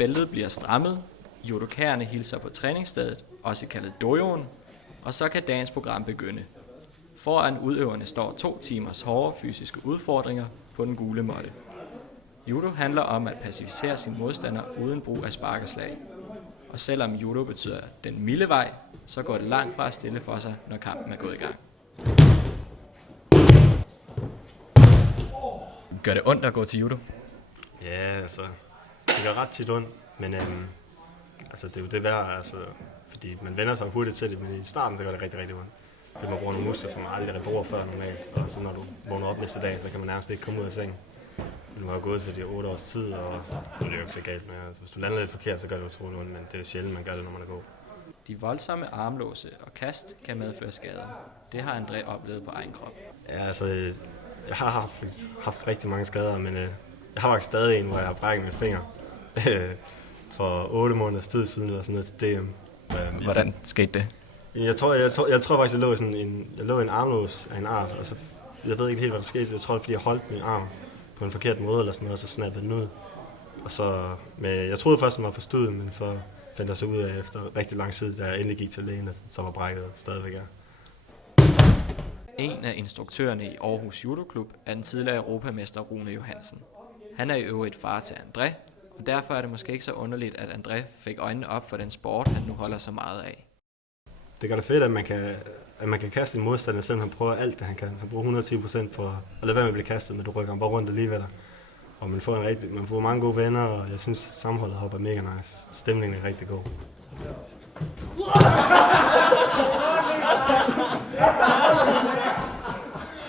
Bæltet bliver strammet, judokærerne hilser på træningsstedet, også kaldet dojoen, og så kan dagens program begynde. Foran udøverne står 2 timers hårde fysiske udfordringer på den gule måtte. Judo handler om at pacificere sin modstander uden brug af spark og slag. Og selvom judo betyder den milde vej, så går det langt fra at stille for sig, når kampen er gået i gang. Gør det ondt at gå til judo? Ja, altså, det gør ret tit ondt, men altså, det er jo det værd, altså, fordi man vender sig hurtigt til det, men i starten så gør det rigtig, rigtig ondt. Fordi man bruger nogle muskler, som man aldrig bruger før normalt, og så når du vågner op næste dag, så kan man nærmest ikke komme ud af sengen. Men du har gået til det i 8 års tid, og det er jo ikke så galt med. Altså, hvis du lander lidt forkert, så gør det utroligt ondt, men det er sjældent, man gør det, når man er god. De voldsomme armlåse og kast kan medføre skader. Det har André oplevet på egen krop. Ja, altså, jeg har haft rigtig mange skader, men jeg har faktisk stadig en, hvor jeg har brækket min finger for 8 måneders tid siden, eller sådan noget til DM. Hvordan skete det? Jeg tror faktisk, jeg lå i en armlås af en art, og så, jeg ved ikke helt, hvad der skete. Jeg tror, det er, fordi jeg holdt min arm på en forkert måde, eller sådan noget, og så snappede den ud. Og så, jeg troede først, den var forstået, men så fandt jeg så ud af efter rigtig lang tid, da jeg endelig gik til lægen, så var brækket stadigvæk er. En af instruktørerne i Aarhus Judo Klub er den tidligere europamester Rune Johansen. Han er i øvrigt far til André, og derfor er det måske ikke så underligt, at André fik øjnene op for den sport, han nu holder så meget af. Det gør det fedt, at man kan kaste en modstander, selvom han prøver alt det, han kan. Han bruger 110% på at lade være med at blive kastet, men du rykker ham bare rundt alligevel. Og man får mange gode venner, og jeg synes, sammenholdet har været mega nice. Stemningen er rigtig god.